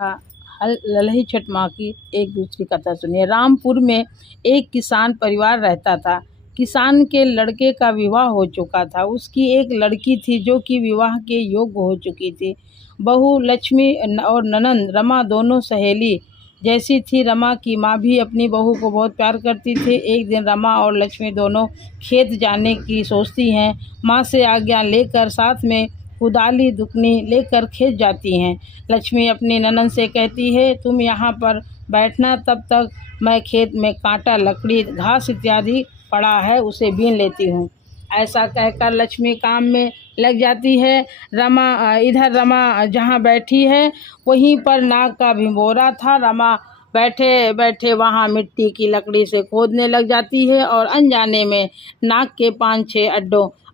हाँ, ललही छठ माँ की एक दूसरी कथा सुनिए। रामपुर में एक किसान परिवार रहता था। किसान के लड़के का विवाह हो चुका था। उसकी एक लड़की थी जो कि विवाह के योग्य हो चुकी थी। बहू लक्ष्मी और ननंद रमा दोनों सहेली जैसी थी। रमा की माँ भी अपनी बहू को बहुत प्यार करती थी। एक दिन रमा और लक्ष्मी दोनों खेत जाने की सोचती हैं। माँ से आज्ञा लेकर साथ में कुदाली दुकनी लेकर खेत जाती हैं। लक्ष्मी अपनी ननंद से कहती है, तुम यहाँ पर बैठना, तब तक मैं खेत में कांटा, लकड़ी, घास इत्यादि पड़ा है उसे बीन लेती हूँ। ऐसा कहकर लक्ष्मी काम में लग जाती है। इधर रमा जहाँ बैठी है वहीं पर नाग का भिंगोरा था। रमा बैठे बैठे वहाँ मिट्टी की लकड़ी से खोदने लग जाती है और अनजाने में नाग के 5-6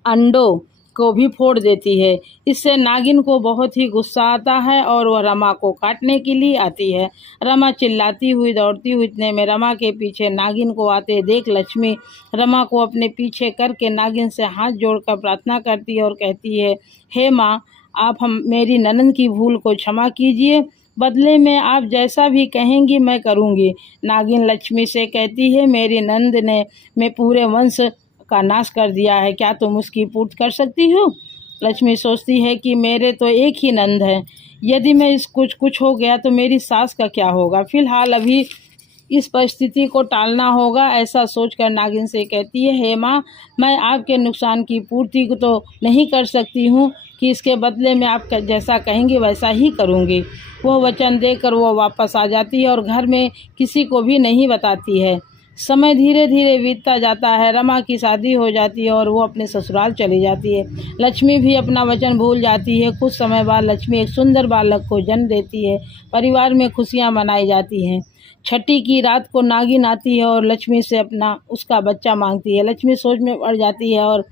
अंडों को भी फोड़ देती है। इससे नागिन को बहुत ही गुस्सा आता है और वह रमा को काटने के लिए आती है। रमा चिल्लाती हुई दौड़ती हुई, इतने में रमा के पीछे नागिन को आते देख लक्ष्मी रमा को अपने पीछे करके नागिन से हाथ जोड़कर प्रार्थना करती है और कहती है, हे माँ, आप मेरी ननंद की भूल को क्षमा कीजिए। बदले में आप जैसा भी कहेंगी मैं करूँगी। नागिन लक्ष्मी से कहती है, मेरी नंद ने मैं पूरे वंश का नाश कर दिया है, क्या तुम उसकी पूर्ति कर सकती हो? लक्ष्मी सोचती है कि मेरे तो एक ही नंद है, यदि मैं इस कुछ हो गया तो मेरी सास का क्या होगा। फिलहाल अभी इस परिस्थिति को टालना होगा। ऐसा सोचकर नागिन से कहती है, हे माँ, मैं आपके नुकसान की पूर्ति को तो नहीं कर सकती हूँ कि इसके बदले में आप जैसा कहेंगे वैसा ही करूँगी। वो वचन देकर वो वापस आ जाती है और घर में किसी को भी नहीं बताती है। समय धीरे धीरे बीतता जाता है। रमा की शादी हो जाती है और वो अपने ससुराल चली जाती है। लक्ष्मी भी अपना वचन भूल जाती है। कुछ समय बाद लक्ष्मी एक सुंदर बालक को जन्म देती है। परिवार में खुशियां मनाई जाती हैं। छठी की रात को नागिन आती है और लक्ष्मी से उसका बच्चा मांगती है। लक्ष्मी सोच में पड़ जाती है और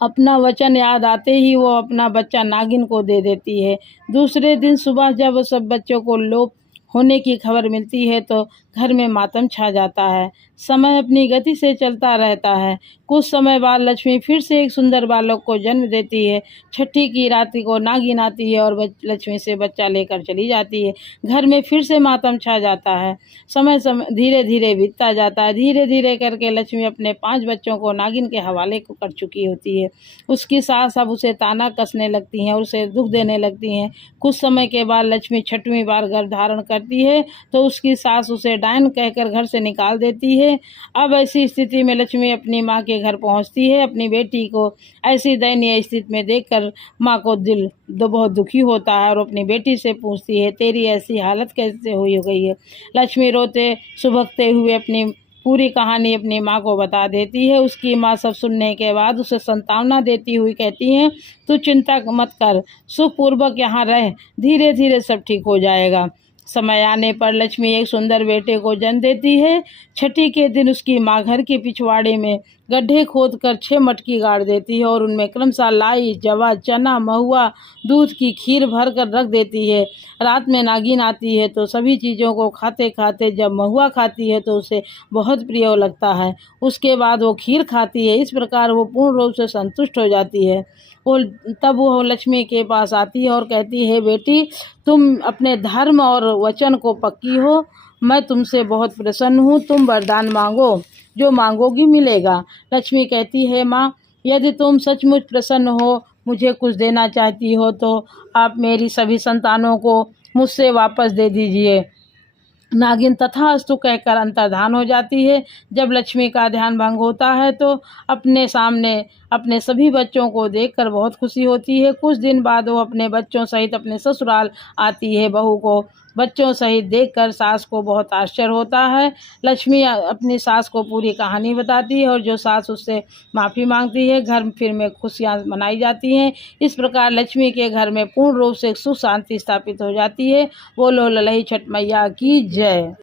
अपना वचन याद आते ही वो अपना बच्चा नागिन को दे देती है। दूसरे दिन सुबह जब सब बच्चों को लोप होने की खबर मिलती है तो घर में मातम छा जाता है। समय अपनी गति से चलता रहता है। कुछ समय बाद लक्ष्मी फिर से एक सुंदर बालक को जन्म देती है। छठी की रात को नागिन आती है और लक्ष्मी से बच्चा लेकर चली जाती है। घर में फिर से मातम छा जाता है। समय धीरे धीरे बीतता जाता है। धीरे धीरे करके लक्ष्मी अपने 5 बच्चों को नागिन के हवाले कर चुकी होती है। उसकी सास अब उसे ताना कसने लगती हैं और उसे दुख देने लगती हैं। कुछ समय के बाद लक्ष्मी 6वीं बार गर्भ धारण करती है तो उसकी सास उसे डायन कहकर घर से निकाल देती है। अब ऐसी स्थिति में लक्ष्मी अपनी माँ के घर पहुँचती है। अपनी बेटी को ऐसी दयनीय स्थिति में देखकर माँ को दिल बहुत दुखी होता है और अपनी बेटी से पूछती है, तेरी ऐसी हालत कैसे हुई हो गई है? लक्ष्मी रोते सुबकते हुए अपनी पूरी कहानी अपनी माँ को बता देती है। उसकी माँ सब सुनने के बाद उसे सांत्वना देती हुई कहती हैं, तू चिंता मत कर, सुखपूर्वक यहाँ रह, धीरे धीरे सब ठीक हो जाएगा। समय आने पर लक्ष्मी एक सुंदर बेटे को जन्म देती है। छठी के दिन उसकी माँ घर के पिछवाड़े में गड्ढे खोदकर 6 मटकी गाड़ देती है और उनमें क्रमशः लाई, जवा, चना, महुआ, दूध की खीर भर कर रख देती है। रात में नागिन आती है तो सभी चीज़ों को खाते खाते जब महुआ खाती है तो उसे बहुत प्रिय लगता है। उसके बाद वो खीर खाती है। इस प्रकार वो पूर्ण रूप से संतुष्ट हो जाती है। तब वो लक्ष्मी के पास आती है और कहती है, बेटी, तुम अपने धर्म और वचन को पक्की हो, मैं तुमसे बहुत प्रसन्न हूँ, तुम वरदान मांगो, जो मांगोगी मिलेगा। लक्ष्मी कहती है, माँ, यदि तुम सचमुच प्रसन्न हो, मुझे कुछ देना चाहती हो तो आप मेरी सभी संतानों को मुझसे वापस दे दीजिए। नागिन तथास्तु कहकर अंतर्धान हो जाती है। जब लक्ष्मी का ध्यान भंग होता है तो अपने सामने अपने सभी बच्चों को देखकर बहुत खुशी होती है। कुछ दिन बाद वो अपने बच्चों सहित अपने ससुराल आती है। बहू को बच्चों सहित देखकर सास को बहुत आश्चर्य होता है। लक्ष्मी अपनी सास को पूरी कहानी बताती है और जो सास उससे माफ़ी मांगती है। घर फिर में खुशियाँ मनाई जाती हैं। इस प्रकार लक्ष्मी के घर में पूर्ण रूप से सुख शांति स्थापित हो जाती है। बोलो ललही छठ मैया की जय।